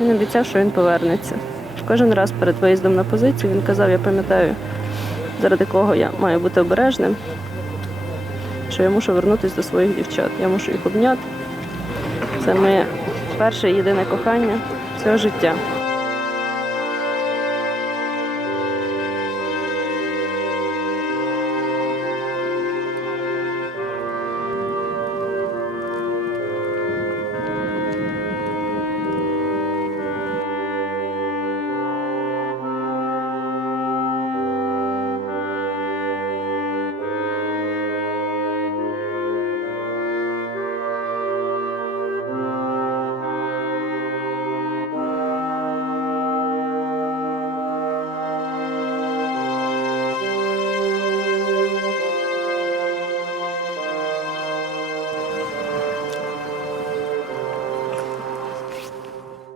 Він обіцяв, що він повернеться. Кожен раз перед виїздом на позицію він казав, я пам'ятаю, заради кого я маю бути обережним, що я мушу вернутися до своїх дівчат. Я мушу їх обняти. Це моє перше і єдине кохання всього життя.